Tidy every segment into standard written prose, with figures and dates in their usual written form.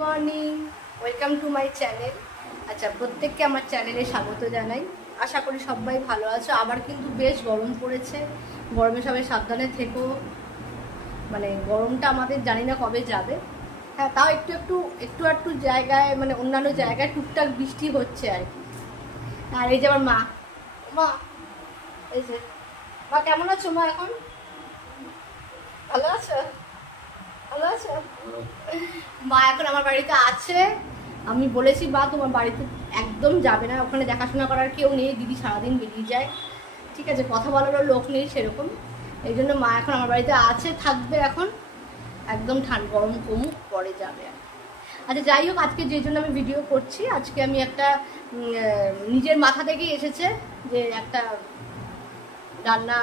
Morning, welcome to my channel. আচ্ছা, প্রত্যেককে আমার চ্যানেলে স্বাগত জানাই। আশা করি সবাই ভালো আছো। আবার কিন্তু বেশ গরম পড়েছে, গরমে সবাই সাবধানে থেকো। মানে গরমটা আমাদের জানি না কবে যাবে। হ্যাঁ, তাও একটু জায়গায়, মানে অন্যান্য জায়গায় টুকটাক বৃষ্টি হচ্ছে আর কি। আর এই যে আমার মা, মা এই যে মা, কেমন আছো মা? এখন ভালো আছো? ভালো আছো? মা এখন আমার বাড়িতে আছে। আমি বলেছি মা তোমার বাড়িতে একদম যাবে না, ওখানে দেখাশোনা করার কেউ নেই, দিদি সারাদিন বেরিয়ে যায়, ঠিক আছে, কথা বলারও লোক নেই সেরকম। এই জন্য মা এখন আমার বাড়িতে আছে, থাকবে এখন, একদম ঠান্ডা গরম কমুক পরে যাবে। আচ্ছা যাই হোক, আজকে যে জন্য আমি ভিডিও করছি, আজকে আমি একটা নিজের মাথা থেকেই এসেছে যে একটা রান্না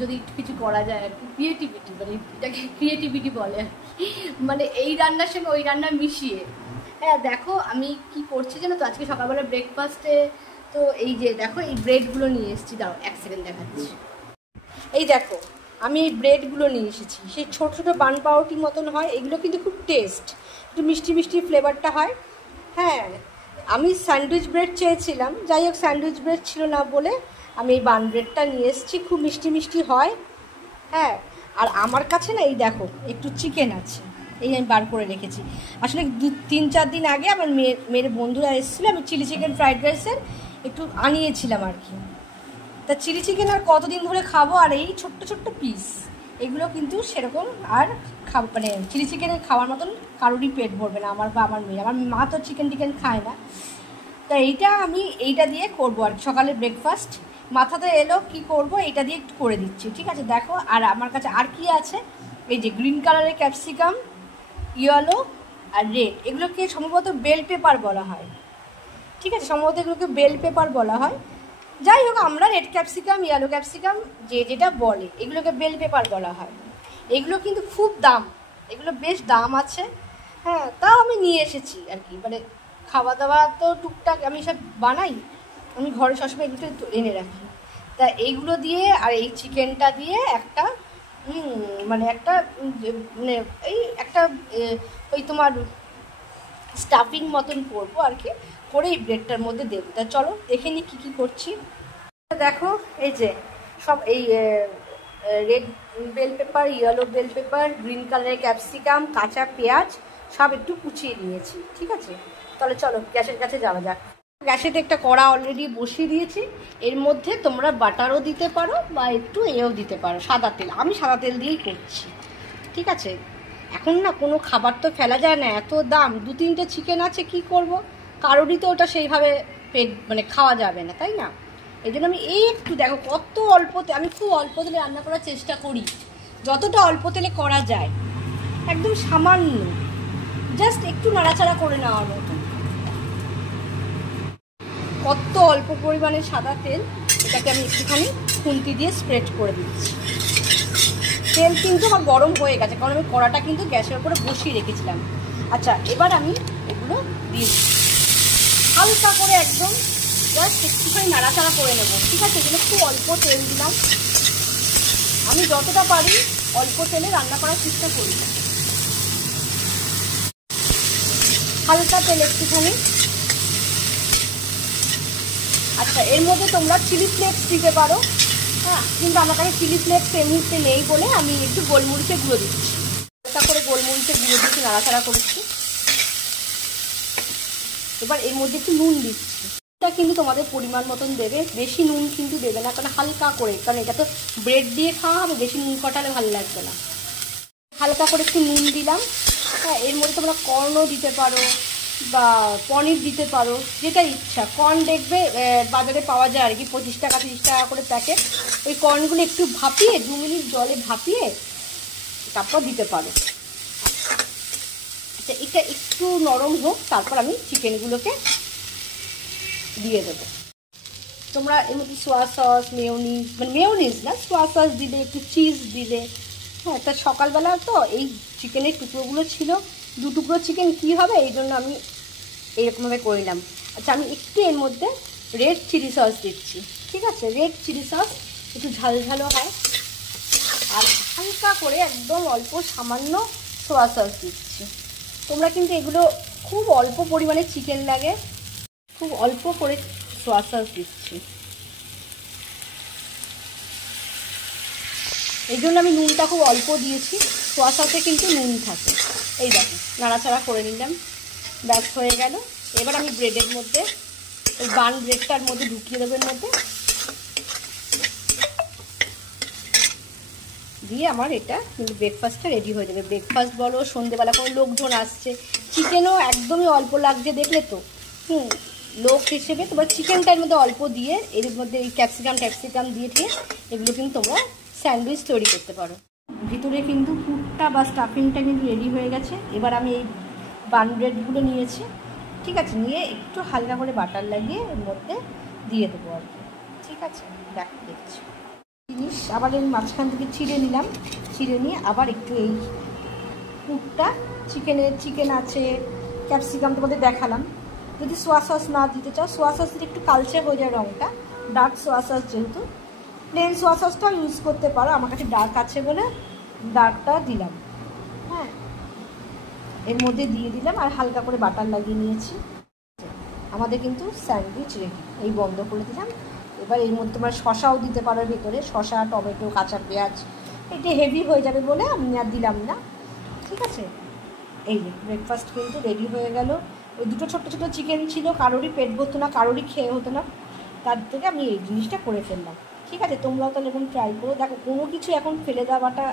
যদি কিছু করা যায় আর কি, ক্রিয়েটিভিটি, মানে এটাকে ক্রিয়েটিভিটি বলে আর কি। মানে এই রান্নার সঙ্গে ওই রান্না মিশিয়ে। হ্যাঁ দেখো আমি কি করছি জানো তো, আজকে সকালবেলা ব্রেকফাস্টে তো এই যে দেখো এই ব্রেডগুলো নিয়ে এসেছি। দাও এক সেকেন্ড দেখাচ্ছি। এই দেখো আমি এই ব্রেডগুলো নিয়ে এসেছি, সেই ছোটো ছোটো বান পাউরুটির মতন হয়, এগুলো কিন্তু খুব টেস্ট, একটু মিষ্টি মিষ্টি ফ্লেভারটা হয়। হ্যাঁ, আমি স্যান্ডউইচ ব্রেড চেয়েছিলাম, যাই হোক স্যান্ডউইচ ব্রেড ছিল না বলে আমি এই বান ব্রেডটা নিয়ে এসেছি, খুব মিষ্টি মিষ্টি হয়। হ্যাঁ, আর আমার কাছে না এই দেখো একটু চিকেন আছে, এই আমি বার করে রেখেছি। আসলে 3-4 দিন আগে আমার মেয়ের বন্ধুরা এসেছিলো, আমি চিলি চিকেন ফ্রাইড রাইসের একটু আনিয়েছিলাম আর কি। তা চিলি চিকেন আর কতদিন ধরে খাবো, আর এই ছোট্ট ছোট্ট পিস এগুলো কিন্তু সেরকম আর মানে চিলি চিকেনের খাওয়ার মতন কারোরই পেট ভরবে না, আমার বা আমার মেয়ে। আমার মা তো চিকেন টিকেন খায় না, তা আমি এইটা দিয়ে করবো আর সকালে ব্রেকফাস্ট মাথাতে এলো কি করব, এইটা দিয়ে একটু করে দিচ্ছি, ঠিক আছে। দেখো আর আমার কাছে আর কি আছে, এই যে গ্রিন কালারের ক্যাপসিকাম, ইয়েলো আর রেড, এগুলোকে সম্ভবত বেল পেপার বলা হয়, ঠিক আছে, সম্ভবত এগুলোকে বেল পেপার বলা হয়। যাই হোক আমরা রেড ক্যাপসিকাম, ইয়েলো ক্যাপসিকাম যে যেটা বলে, এগুলোকে বেল পেপার বলা হয়। এগুলো কিন্তু খুব দাম, এগুলো বেশ দাম আছে। হ্যাঁ, তাও আমি নিয়ে এসেছি আর কি, মানে খাওয়া দাওয়া তো টুকটাক আমি সব বানাই, আমি ঘরে সবসময় এগুলো এনে রাখি। তা এইগুলো দিয়ে আর এই চিকেনটা দিয়ে একটা মানে একটা মানে এই একটা ওই তোমার স্টাফিং মতন করবো আর কি, করে এই ব্রেডটার মধ্যে দেবো। তা চলো দেখে নিই কী কী করছি। দেখো এই যে সব এই red bell pepper, yellow bell pepper, green কালারের ক্যাপসিকাম, কাঁচা পেঁয়াজ সব একটু কুচিয়ে নিয়েছি, ঠিক আছে। তাহলে চলো গ্যাসের কাছে যাওয়া যাক। গ্যাসেতে একটা কড়া অলরেডি বসিয়ে দিয়েছি, এর মধ্যে তোমরা বাটারও দিতে পারো বা একটু এও দিতে পারো, সাদা তেল। আমি সাদা তেল দিয়েই করছি, ঠিক আছে। এখন না কোনো খাবার তো ফেলা যায় না, এত দাম, 2-3টে চিকেন আছে, কি করব, কারোরই তো ওটা সেইভাবে পেট মানে খাওয়া যাবে না, তাই না। এই জন্য আমি এই একটু দেখো কত অল্পতে, আমি খুব অল্প তেলে রান্না করার চেষ্টা করি, যতটা অল্প তেলে করা যায়, একদম সামান্য জাস্ট একটু নাড়াচাড়া করে নেওয়ার মতো। কত অল্প পরিমাণে সাদা তেল, এটাকে আমি একটুখানি খুন্তি দিয়ে স্প্রেড করে দিচ্ছি। তেল কিন্তু আমার গরম হয়ে গেছে, কারণ আমি কড়াটা কিন্তু গ্যাসের উপরে বসিয়ে রেখেছিলাম। আচ্ছা এবার আমি এগুলো দিয়ে হালকা করে একদম জাস্ট একটুখানি নাড়াচাড়া করে নেবো, ঠিক আছে। এগুলো খুব অল্প তেল দিলাম, আমি যতটা পারি অল্প তেলে রান্না করার চেষ্টা করি। হালকা তেল একটুখানি। আচ্ছা এর মধ্যে তোমরা চিলি ফ্লেক্স দিতে পারো, হ্যাঁ, কিন্তু আমার কাছে চিলি ফ্লেক্স এই মুহূর্তে নেই বলে আমি একটু গোলমরিচের গুঁড়ো দিচ্ছি, হালকা করে গোলমরিচের গুঁড়ো দিচ্ছি, নাড়াচাড়া করছি। এবার এর মধ্যে একটু নুন দিচ্ছি, এটা কিন্তু তোমাদের পরিমাণ মতন দেবে, বেশি নুন কিন্তু দেবে না, কারণ হালকা করে, কারণ এটা তো ব্রেড দিয়ে খাওয়া হবে, বেশি নুন কটালে ভালো লাগবে না। হালকা করে একটু নুন দিলাম। হ্যাঁ, এর মধ্যে তোমরা কর্নও দিতে পারো বা পনির দিতে পারো, যেটা ইচ্ছা। কর্ন দেখবে বাজারে পাওয়া যায় আর কি, 25 টাকা 30 টাকা করে প্যাকেট। ওই কর্নগুলো একটু ভাপিয়ে 2 মিনিট জলে ভাপিয়ে তারপর দিতে পারো। আচ্ছা এটা একটু নরম হোক, তারপর আমি চিকেনগুলোকে দিয়ে দেবো। তোমরা এর মধ্যে সোয়া সস, মেয়োনিজ, মানে মেয়োনিজ না, সোয়া সস দিলে, একটু চিজ দিলে। হ্যাঁ, তা সকালবেলা তো এই চিকেনের টুকরোগুলো ছিল, 2 টুকরো চিকেন কী হবে, এই জন্য আমি এইরকমভাবে করলাম। আচ্ছা আমি একটু এর মধ্যে রেড চিলি সস দিচ্ছি, ঠিক আছে। রেড চিলি সস একটু ঝাল ঝালও হয়। আর হালকা করে একদম অল্প সামান্য সোয়া সস দিচ্ছি, তোমরা কিন্তু এগুলো খুব অল্প পরিমাণে চিকেন লাগে, খুব অল্প করে সোয়া সস দিচ্ছি। এই জন্য আমি নুনটা খুব অল্প দিয়েছি, সোয়া সসে কিন্তু নুন থাকে। এই দেখো নাড়াচাড়া করে নিলাম, ব্যাস হয়ে গেল। এবার আমি ব্রেডের মধ্যে, ওই বান ব্রেডটার মধ্যে ঢুকিয়ে দেবো, এর মধ্যে দিয়ে আমার এটা কিন্তু ব্রেকফাস্টটা রেডি হয়ে যাবে। ব্রেকফাস্ট বলো, সন্ধেবেলা কোনো লোকজন আসছে, চিকেনও একদমই অল্প লাগছে দেখলে তো, লোক হিসেবে তোমরা চিকেনটার মধ্যে অল্প দিয়ে এর মধ্যে এই ক্যাপসিকাম দিয়ে দিয়ে এগুলো কিন্তু তোমরা স্যান্ডউইচ তৈরি করতে পারো। ভিতরে কিন্তু পুরটা বা স্টাফিংটা কিন্তু রেডি হয়ে গেছে। এবার আমি এই বান ব্রেডগুলো নিয়েছি, ঠিক আছে, নিয়ে একটু হালকা করে বাটার লাগিয়ে এর মধ্যে দিয়ে দেবো আর কি। ঠিক আছে, দেখছি জিনিস আবার এই মাঝখান থেকে ছিঁড়ে নিলাম, ছিঁড়ে নিয়ে আবার একটু এই পুরটা, চিকেন আছে, ক্যাপসিকাম তোমাদের দেখালাম। যদি সোয়া সস না দিতে চাও, সোয়া সস দিলে একটু কালচে হয়ে যায় রঙটা, ডার্ক সোয়া সস, যেহেতু প্লেন সোয়া সসটাও ইউজ করতে পারো, আমার কাছে ডার্ক আছে বলে ডার্কটা দিলাম। হ্যাঁ, এর মধ্যে দিয়ে দিলাম আর হালকা করে বাটার লাগিয়ে নিয়েছি। আমাদের কিন্তু স্যান্ডউইচ রেডি। এই বন্ধ করে দিলাম। এবার এর মধ্যে তোমরা শশাও দিতে পারো ভেতরে, শশা, টমেটো, কাঁচা পেঁয়াজ। এটা হেভি হয়ে যাবে বলে আমি আর দিলাম না। ঠিক আছে, এই যে ব্রেকফাস্ট কিন্তু রেডি হয়ে গেল। ওই দুটো ছোট্ট ছোটো চিকেন ছিল, কারোরই পেট ভরতো না, কারোরই খেয়ে হতো না, তার থেকে আমি এই জিনিসটা করে ফেললাম। ঠিক আছে, তোমরাও তাহলে এখন ট্রাই করো। দেখো কোনো কিছু এখন ফেলে দেওয়াটা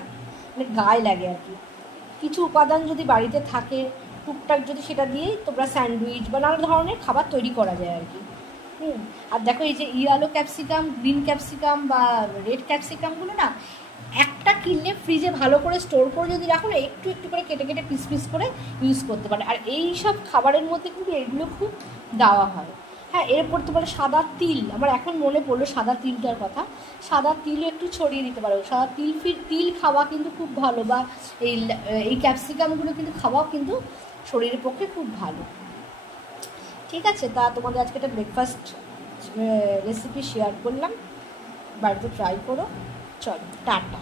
মানে গায়ে লাগে আর কি। কিছু উপাদান যদি বাড়িতে থাকে টুকটাক, যদি সেটা দিয়েই তোমরা স্যান্ডউইচ বা নানা ধরনের খাবার তৈরি করা যায় আর কি। আর দেখো এই যে ইয়েলো ক্যাপসিকাম, গ্রিন ক্যাপসিকাম বা রেড ক্যাপসিকামগুলো না, একটা কিনলে ফ্রিজে ভালো করে স্টোর করে যদি রাখো না, একটু একটু করে কেটে কেটে পিস পিস করে ইউজ করতে পারে। আর এই সব খাবারের মধ্যে কিন্তু এগুলো খুব দেওয়া হয়। হ্যাঁ, এরপর তোমার সাদা তিল, আমার এখন মনে পড়লো সাদা তিলটার কথা। সাদা তিলও একটু ছড়িয়ে দিতে পারো। সাদা তিল খাওয়া কিন্তু খুব ভালো, বা এই ক্যাপসিকামগুলো কিন্তু খাওয়াও কিন্তু শরীরের পক্ষে খুব ভালো। ঠিক আছে, তা তোমাদের আজকে একটা ব্রেকফাস্ট রেসিপি শেয়ার করলাম, বাড়িতে ট্রাই করো। চলো, টাটা।